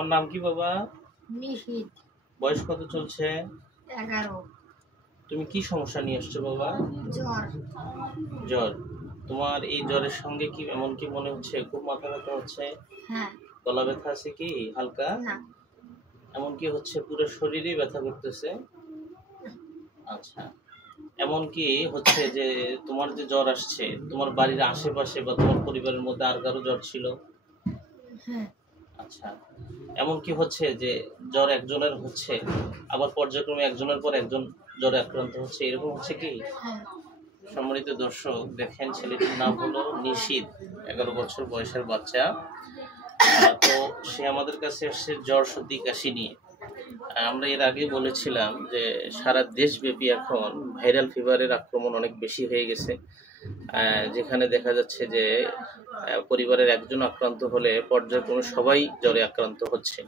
তোমার নাম কি বাবা? নিশিত। বয়স কত চলছে? 11। তুমি কি সমস্যা নিয়ে আসছো বাবা? জ্বর। জ্বর। তোমার এই জ্বরের সঙ্গে কি এমন কি মনে হচ্ছে খুব মাথা ব্যথা হচ্ছে? হ্যাঁ। গলা ব্যথা আছে কি হালকা? না। এমন কি হচ্ছে পুরো শরীরেই ব্যথা করতেছে? আচ্ছা। এমন কি হচ্ছে যে তোমার যে জ্বর আসছে, তোমার বাড়ির আশেপাশে বা তোমার পরিবারের মধ্যে আর কারো জ্বর ছিল? হ্যাঁ। আচ্ছা। এমন কি হচ্ছে যে জ্বর একজনের হচ্ছে, আবার পর্যায়ক্রমে একজনের পর একজন জ্বরে আক্রান্ত হচ্ছে, এরকম হচ্ছে কি? হ্যাঁ। সম্মানিত দর্শক, দেখেন ছেলেটির নাম হলো নিশিত, 11 বছর বয়সের বাচ্চা। তো সে আমাদের কাছে আসছে জ্বর সর্দি কাশি নিয়ে। আমরা এর আগে বলেছিলাম যে সারা দেশব্যাপী এখন ভাইরাল ফিভারের আক্রমণ অনেক বেশি হয়ে গেছে, যেখানে দেখা যাচ্ছে যে পরিবারের একজন আক্রান্ত হলে পর্যায়ক্রমে সবাই জ্বরে আক্রান্ত হচ্ছে।